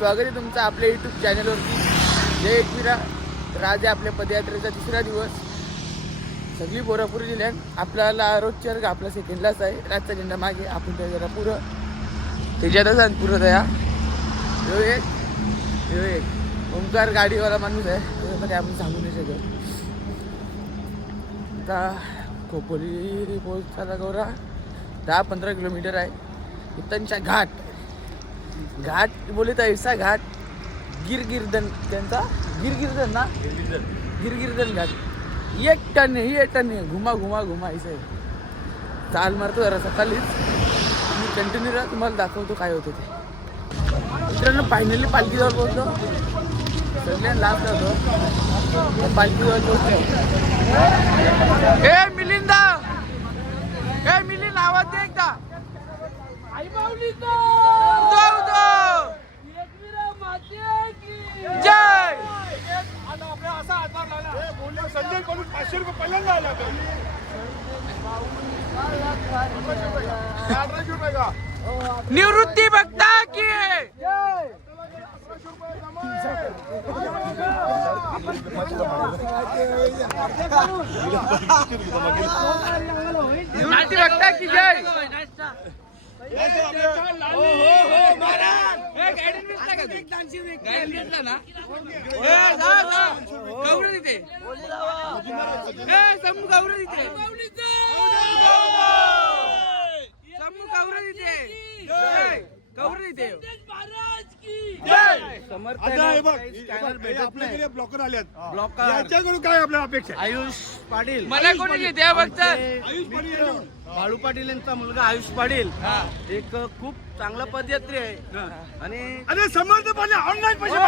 स्वागत आहे तुमचं आपल्या यूट्यूब चॅनलवरती. जय एकविरा. तर आज आहे आपल्या पदयात्रेचा 3रा दिवस. सगळी पोरापुरी जिल्ह्यात आपल्याला रोजच्या आपला सेकंडलाच आहे. रातचा झेंडा मागे आपण त्या जरा पुरं त्याच्यातच आणि पुरं तया यो एक ओंकार गाडीवाला माणूस आहे. त्याच्यामध्ये आपण सांगू नाही शकत. आता खोपोली पोहोचायला गौरा 10-15 किलोमीटर आहे. इथंच्या घाट बोले तर ऐसा घाट गिरगिर्दन त्यांचा गिरगिर्दन ना गिरगिर्दन घाट. एक टन है घुमा ऐसे चाल मारतो जरा सकाळीच. मी कंटिन्यू राहा तुम्हाला दाखवतो काय होतं ते. मित्रांनो फायनली पालखीजवळ पोहोचलो. सगळ्यांना लास्ट होतो पालखीजवळ पोहोचलो. ए मिलिंद आवाज दे एकदा. आई माऊली जय. संजय कडून 500 रुपये पहिल्यांदा आला. निवृत्ती बघता की नाटी बघता की जय. गौरव तिथे समूह गौरव तिथे ब्लॉकर आल्यात. याच्याकडून काय आपल्या अपेक्षा? आयुष पाटील मला कोणी घेते बघत. आयुष पाटील बाळू पाटील यांचा मुलगा आयुष पाटील एक खूप चांगला पदयात्री आहे. आणि अरे समर्थ पाटील ऑनलाईन पैसे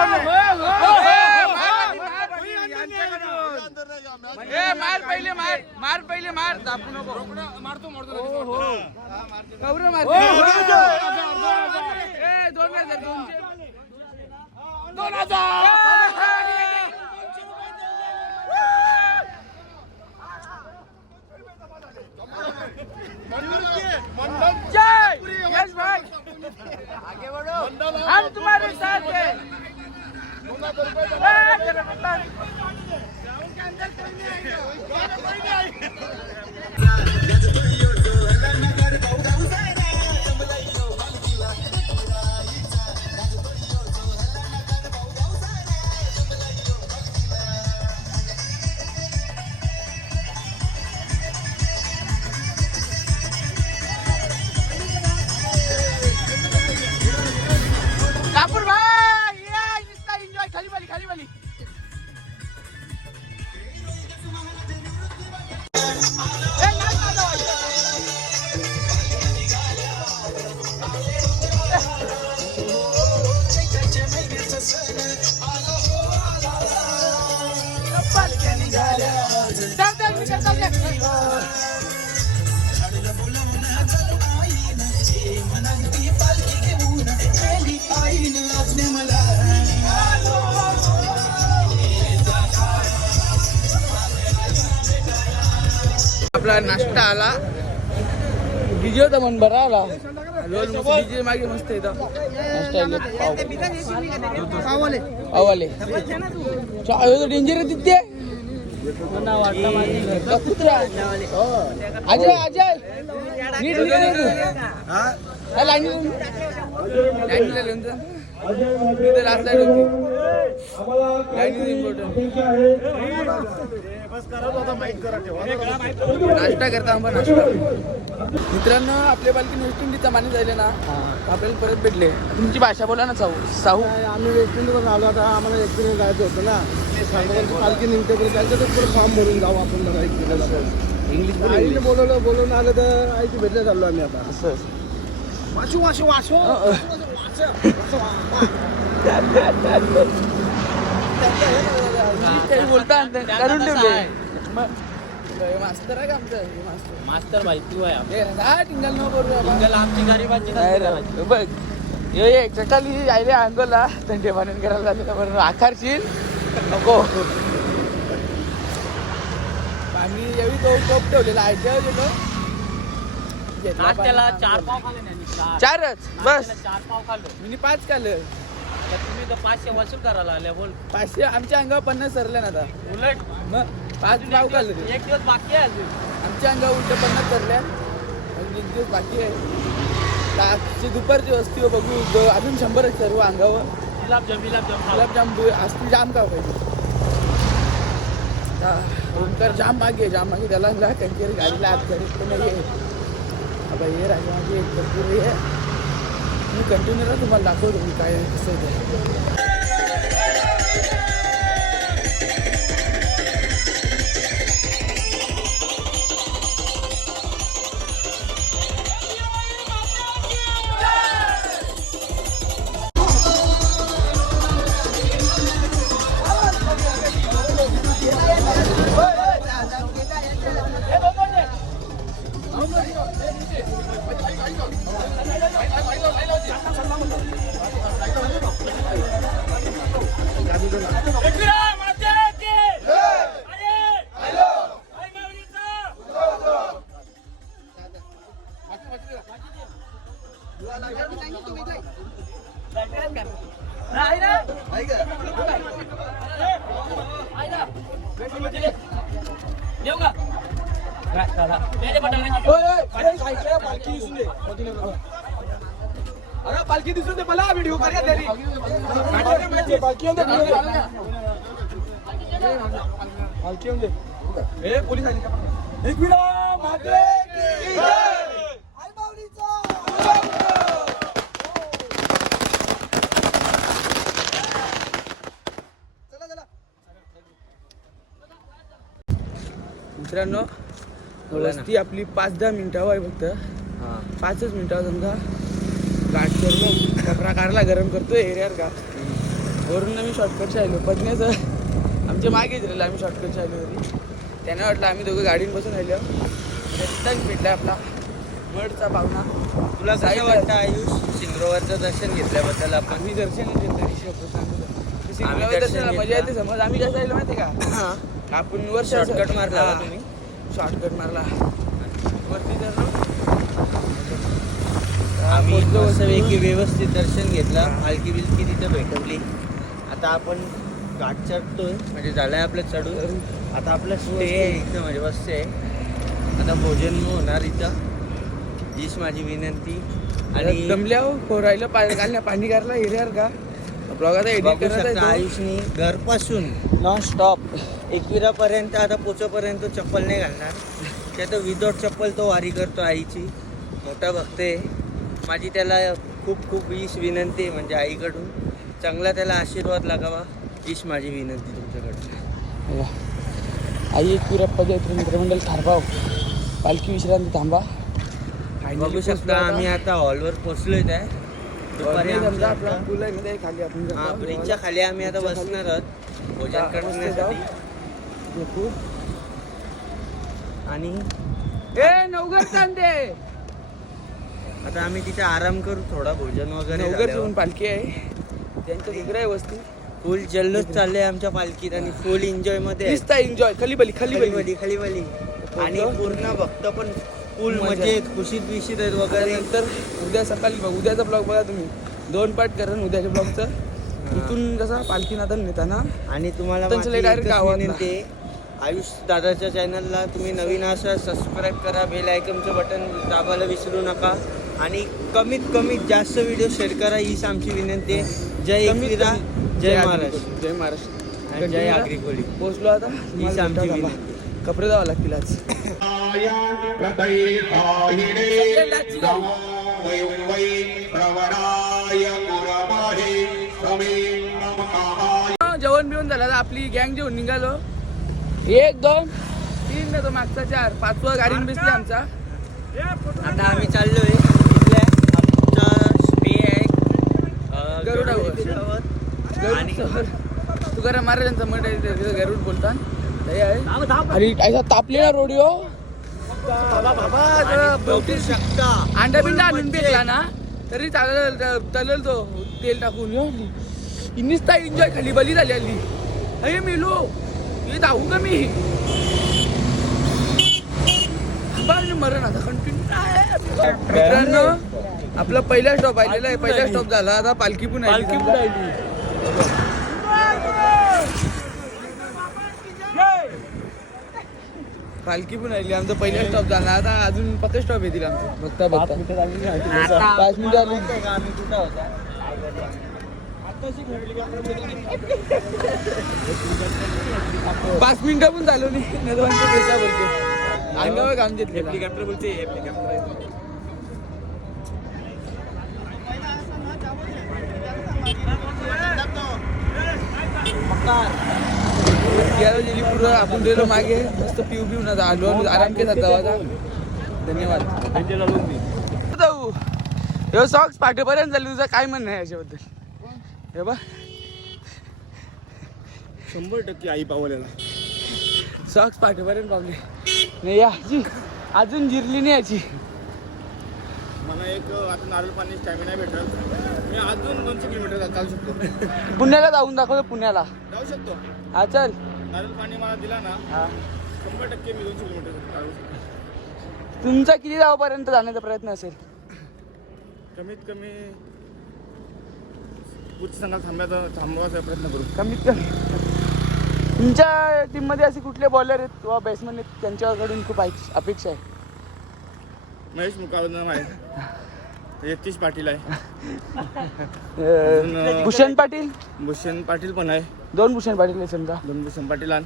मार पहिले दाबू नको. मारतो गौरव मार. 2000 जय यश भाई आगे बढ़ो हम तुम्हारे साथ हैं. कापूर भाई इसका एंजॉय खाली वाली आपला नाश्ता आला. डीजे होता मन बरा आला. डीजे मागे मस्त येतं पाववाले चाय डेंजर आहे तिथे. कुत्रा अजय नीट नाश्ता करता नाश्ता. मित्रांनो आपल्या बालकी वेस्ट इंडिजचा माने जायले ना आपल्याला परत भेटले. तुमची भाषा बोला ना साहू. आम्ही वेस्ट इंडिजवरून आलो. आता आम्हाला एक्सपिरियन्स जायचं होतं ना. पालखी निघते त्याच्यातच फॉर्म भरून जाऊ आपण. इंग्लिश बोलवून आलं तर आईची भेटल्या चाललो आम्ही आता. असं वाशो काही बोलता करून ठेवले. मास्तर आहे का आमचं मास्टर भाई तू आहे. टिंगल न करू आमची गरीबाची बघ. ये सकाळी आयले अंगोला थंडे पाणी करायला जाते बरं आकारशील नको. आम्ही एवढी टोप ठेवलेला आहे. गेलो नाश्त्याला 4 पाव खाल्ले नाही. 4च बस. 4 पाव खाल्लो. मी 5 खाल्लं. तुम्ही तर 500 वसूल करायला आल्या बोल 500 आमच्या अंगावर 50 सरले ना आता उलट मग 5 भाव काढले ते. एक दिवस बाकी आहे अजून आमच्या अंगावर उलट 50 सरल्या अजून एक दिवस बाकी आहे. आजची दुपारची वस्ती हो बघू अजून 100 आहेत सर्व अंगावर. गुलाबजाम गुलाबजाम असतील जाम का पाहिजे ओमकार जाम मागे त्याला कंकेरी गाडीला आत गाडीत पण नाही आहे. आता हे राजा माझी एक भरपूर हे आहे. मी कंटिन्यू राहा तुम्हाला दाखवतो मी काय आहे, कसं आहे ते. येऊ का अरे पालखी दिसून दे मला व्हिडिओ करूया तरी पालखी येऊन दे ए पोलीस आली का एक माते की जय आई माऊलीचा चला मित्रांनो वस्ती आपली 5-10 मिनिटावर आहे फक्त 5च मिनिटावर समजा गाठ करून कपडा काढला गरम करतोय एरियावर का वरून मी शॉर्टकटच्या आलो पत्न्याचं आमच्या मागेच राहिलं आम्ही शॉर्टकटच्या आलो होती त्याने वाटलं आम्ही दोघं गाडीन बसून राहिलो रिटर्न भेटला आपला मडचा पाहुणा. तुला काय वाटतं आयुष सिंग्रोवरचं दर्शन घेतल्याबद्दल आपण आम्ही दर्शन दर्शनाला मजा येते समज आम्ही कसं राहिलो माहिती का आपण वर शॉर्टकट मारला का तुम्ही शॉर्टकट मारला वरती तर आम्ही मस्तपैकी व्यवस्थित दर्शन घेतलं पालखी बिलकी तिथं भेटवली. आता आपण घाट चढतोय म्हणजे झालंय आपलं चढून आता आपलं स्टे आहे इथं म्हणजे बसते आता भोजन होणार इथं हीच माझी विनंती. आणि दमल्यावर राहिलं पाणी काढला एरियावर का ब्लॉग आता एडिट बघू शकता करत आयुषनी घरपासून नॉन स्टॉप एकविरापर्यंत आता पोचोपर्यंत चप्पल नाही घालणार ते तर विदाउट चप्पल तो वारी करतो आईची मोठा भक्त आहे. माझी त्याला खूप खूप हीच विनंती आहे म्हणजे आईकडून चांगला त्याला आशीर्वाद लागावा हीच माझी विनंती तुमच्याकडून. आई एक पुरप्पा जयत्र मित्रमंडळ थारभाव पालखी विश्रांती थांबा. बघू शकता आम्ही आता हॉलवर पोचलोय आहे दुपारी खाली आपण ब्रिजच्या खाली आम्ही आता बसणार आहोत भोजन करण्यासाठी. आणि नवघर चांदे आता आम्ही तिथे आराम करू थोडा भोजन वगैरे नवघर झाल्यावर. जेवण पालखी आहे त्यांचं वेगळं आहे वस्ती फुल जल्लोष चाललंय आमच्या पालखीत आणि फुल एन्जॉय मध्ये आहे. दिसता एन्जॉय खाली बली खाली बली आणि पूर्ण भक्त पण फुल मजेत खुशीत बिशीत आहेत वगैरे. नंतर उद्या सकाळी बघ उद्याचा ब्लॉग बघा तुम्ही 2 पार्ट करा उद्याच्या ब्लॉगचं इथून कसा पालखी नाथन नेताना आणि तुम्हाला त्यांचं माझी direct एकच गावात विनंती आहे, आयुष दादाच्या चॅनलला तुम्ही नवीन असं सबस्क्राईब करा बेल आयकनचं बटन दाबायला विसरू नका आणि कमीत जास्त व्हिडिओ शेअर करा हीच आमची विनंती आहे. जय एकविरा जय महाराष्ट्र जय महाराष्ट्र आणि जय आगरी कोळी. पोहोचलो आता हीच आमची विनंती. कपडे जावं लागतील आज जेवण बिवून झालं आता आपली गँग जेवण निघालो 1 2 3 ना तो मागचा 4 5वा गाडीने बसले आमचा. आता आम्ही चाललोय इथल्या आमचा स्टे आहे गरुडावर. आणि तुकाराम महाराजांचा मठ आहे तिथं गरुड बोलतात आणि काय तापले ना रोडिओ बघू शकता अंडा बिंडा आणून पेकला ना तरी चालेल तो तेल टाकून निस्ता एन्जॉय खाली बली झाली हल्ली अरे मेलो हे जाऊ का मी मरण आता कंटिन्यू मित्रांनो आपला पहिला स्टॉप आलेला आहे. पहिला स्टॉप झाला आता पालखी पण आली. पालखी पण आली. आमचा पहिला स्टॉप झाला. आता अजून 5 स्टॉप येतील आमचे. बघता 5 मिनिटं आली. आम्ही कुठं होता 5 मिनिटं पण झालो नाही. नदवांच्या पैसा बोलतो अंगावर काम घेतले. गेलो गेली पुढं आपण गेलो मागे मस्त पिऊ पिऊ ना आलो आराम केला जावाचा. धन्यवाद. हे सॉक्स पाठेपर्यंत झाली. तुझं काय म्हणणं आहे याच्याबद्दल? हे बा 100% आई पावलेला. सॉक्स पाठेपर्यंत पावले नाही याची अजून जिरली नाही याची. मला एक आता नारळ पाणी स्टॅमिना भेटेल. मी अजून 200 किलोमीटर चालू शकतो. पुण्याला जाऊन दाखवतो. पुण्याला जाऊ शकतो. हा चल. नारळ पाणी मला दिला ना हा 100% मी 200 किलोमीटर चालू शकतो. तुमचा किती जावापर्यंत जाण्याचा प्रयत्न असेल? कमीत कमी पुढच्या संघाला थांबवायचा प्रयत्न करू. कमीत कमी. तुमच्या टीममध्ये असे कुठले बॉलर आहेत किंवा बॅट्समन आहेत त्यांच्याकडून खूप अपेक्षा आहे? महेश मुकादम आहे. 31 पाटील आहे. भूषण पाटील. भूषण पाटील पण आहे. 2 भूषण पाटील आहे समजा. 2 भूषण पाटील आहे.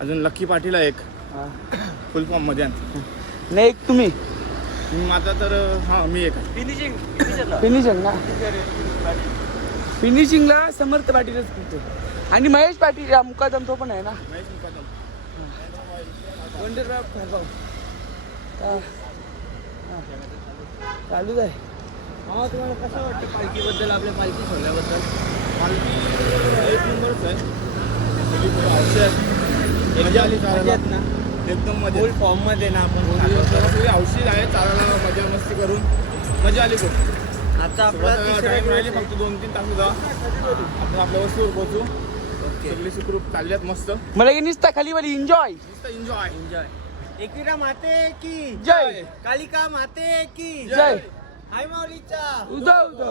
अजून लक्की पाटील आहे एक फुल फॉर्म मध्ये. नाही एक तुम्ही माझा तर हा मी एक फिनिशिंग ना. फिनिशिंगला समर्थ पाटीलच करतो. आणि महेश पाटील या मुकादम तो पण आहे ना. महेश मुकादम चालूच आहे. मामा तुम्हाला कसं वाटतं पालखीबद्दल, आपल्या पालखी सोडल्याबद्दल? पालखी एक नंबरच आहे. मजा आली चालायला ना एकदम मजा. फुल फॉर्म मध्ये ना आपण औषध आहे चालायला. मजा मस्ती करून मजा आली खूप. आता आपला टाइम राहिले फक्त 2-3 तास होता. आपण आपल्या वस्तूवर पोहोचू. सगळी सुखरूप चालल्यात मस्त. मला की निसता खाली वाली एन्जॉय. एन्जॉय. एकविरा माते की जय. कालिका माते की जय. हाय माऊलीचा उदव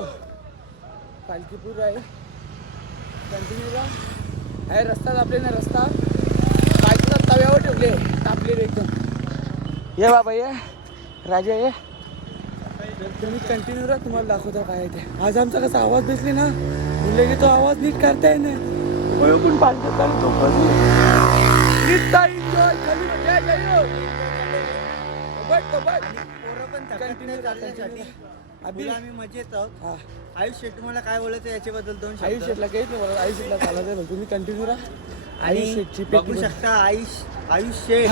पालखी पूर आहे. कंटिन्यू आहे. रस्ता तापले ना. रस्ता पालखीचा तव्यावर ठेवले तापलेले एकदम. ये बाबा ये राजा ये. तुम्ही कंटिन्यू राहा. तुम्हाला दाखवता काय ते. आज आमचा कसा आवाज दिसले ना म्हणलं की तो आवाज नीट करता येईना. पण पालखी चालू तो एन्जॉय खाली पोरं पण थकत नाही चालण्यासाठी. अभि आम्ही मजेत आहोत. हा आयुष शेट तुम्हाला काय बोलायचं याच्याबद्दल 2 शब्द? आयुष शेटला काहीच नाही बोलत. आयुष शेटला चालायचं आहे. तुम्ही कंटिन्यू राहा. आयुष शेटची आणि बघू शकता आयुष शेट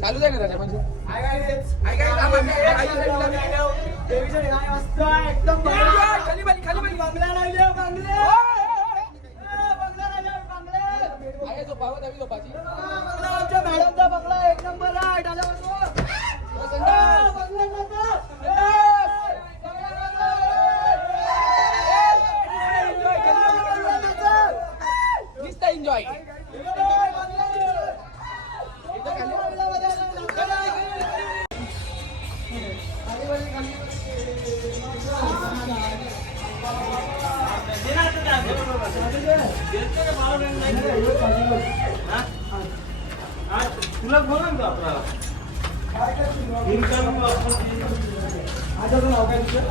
चालू आहे का म्हणजे मॅडमचा बंगला एक नंबर आहे एन्जॉय तुला बोला ना आपला आजचं नाव काय तुझं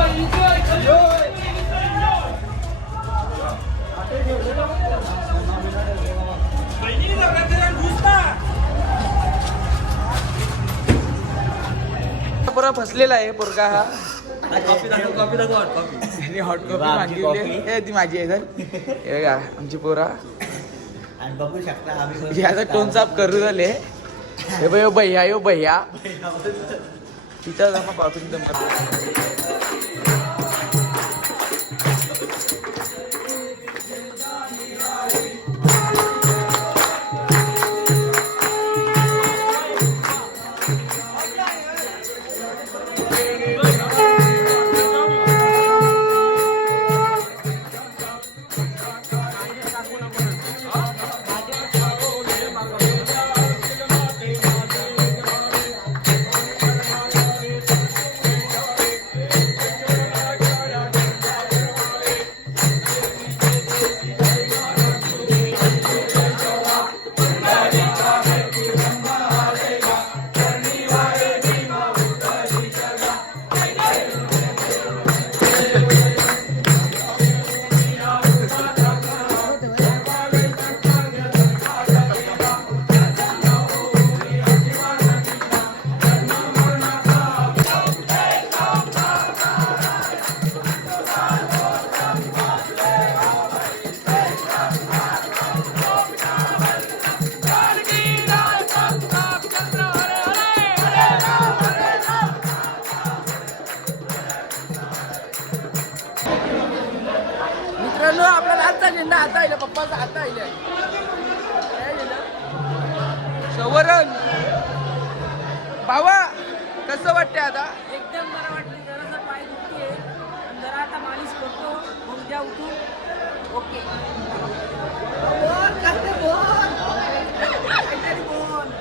गाडी पुरा फसलेला आहे पोरगा हा आणि हॉट कॉफी मागितली आहे ती माझी आहे सर हे बघा आमची पोरा आणि बघू शकता आम्ही हे आता टोन साफ करू झाले हे बघ यो भैया यो भैया तिथं जमा कॉफी मित्रांनो आपला आजचा झेंडा हाता आला पप्पाचा हाता आला शवरण भावा कसं वाटतंय आता एकदम बरं वाटतं. जरासा पाय दुखते आणि जरा आता मालिश करतो मग द्या उठून ओके.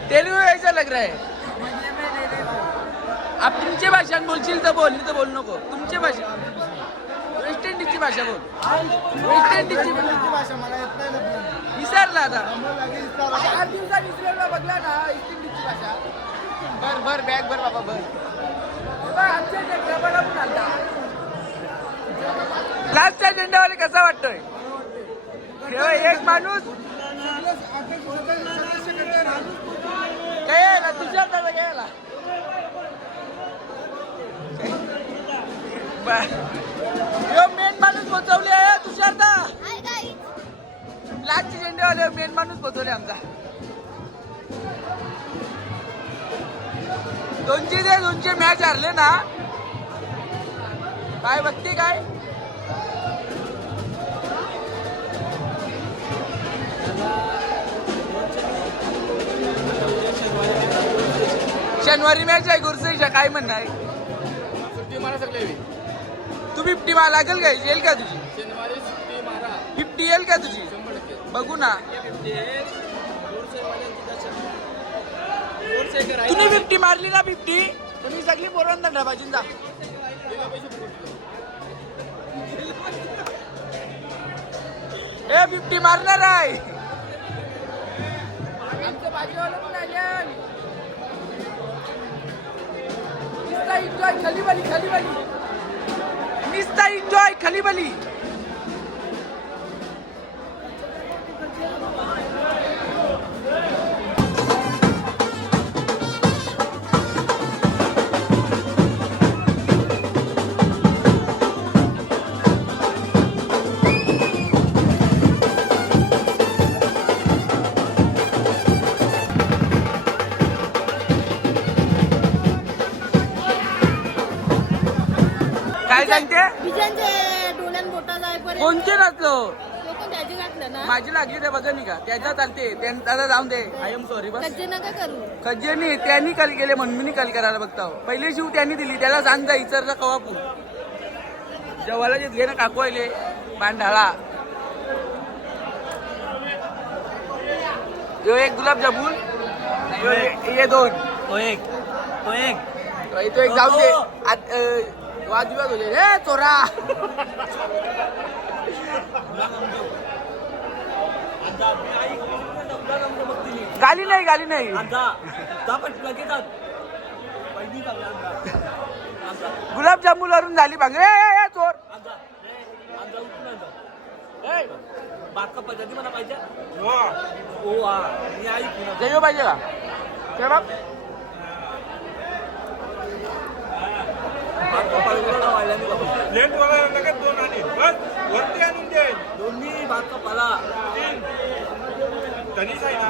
तेलुगु ऐसा लग रहा है आप तुमची भाषा बोलशील तर बोल नाही तर बोल नको तुमची भाषा वेस्ट इंडिजची भाषा बोल वेस्ट इंडिजची भाषा मला येत नाही ना विसरला आता लागेल 8 दिवसात विसरला बघला ना वेस्ट इंडिजची भाषा बर बर बॅग भर बाबा भर आमच्या झेंडावाला पण आलता लास्टच्या झेंडावाले कसा वाटतोय तेव्हा एक माणूस काय यायला तुझ्या दादा काय यायला यो मेन माणूस पोचवले आहे तुषारदा लास्टचे झेंडेवाले मेन माणूस पोचवले आमचा दोनशे मॅच हारले ना काय बघते काय शनिवारी मॅच आहे गुरुसईच्या काय म्हणणं आहे सुट्टी मारा सगळे तू 50 मार लागेल काय येईल का तुझी शनिवारी सुट्टी मारा 50 येईल का तुझी 100%. बघू ना तुम्ही 50 मारली ना 50 तुम्ही सगळी पोरांना डबाजीन जा ए 50 मारणार आहे आमचं भाजीवाला पण आलं निस्ता एन्जॉय खलीबली निस्ता एन्जॉय खलीबली सांगते विजयांचे डोळ्यान बोटा जायपर्यंत कोणते घातलो लोक त्याची घातलं ना माझी लागली ते बघा नाही का त्याच्या चालते त्यांना जाऊन दे आय एम सॉरी बस कच्चे नका करू खज्जेनी त्यांनी कल केले म्हणून मी कल करायला बघता पहिले शिव त्यांनी दिली त्याला सांग जा इचरचा कवापू जेवायला जे घे ना काकू आले पांढाळा यो एक गुलाबजामुन ये दोन तो एक तो एक जाऊ दे वादविवाद होते हे चोरा गाली नाही गुलाबजामुन वरून झाली भांग ए चोर बाका पद्धती मला पाहिजे जयो पाहिजे का ते बाप लेट वगैरे लगेच 2 आणि बस वरती आणून दे दोन्ही बाका पाला तरीच आहे ना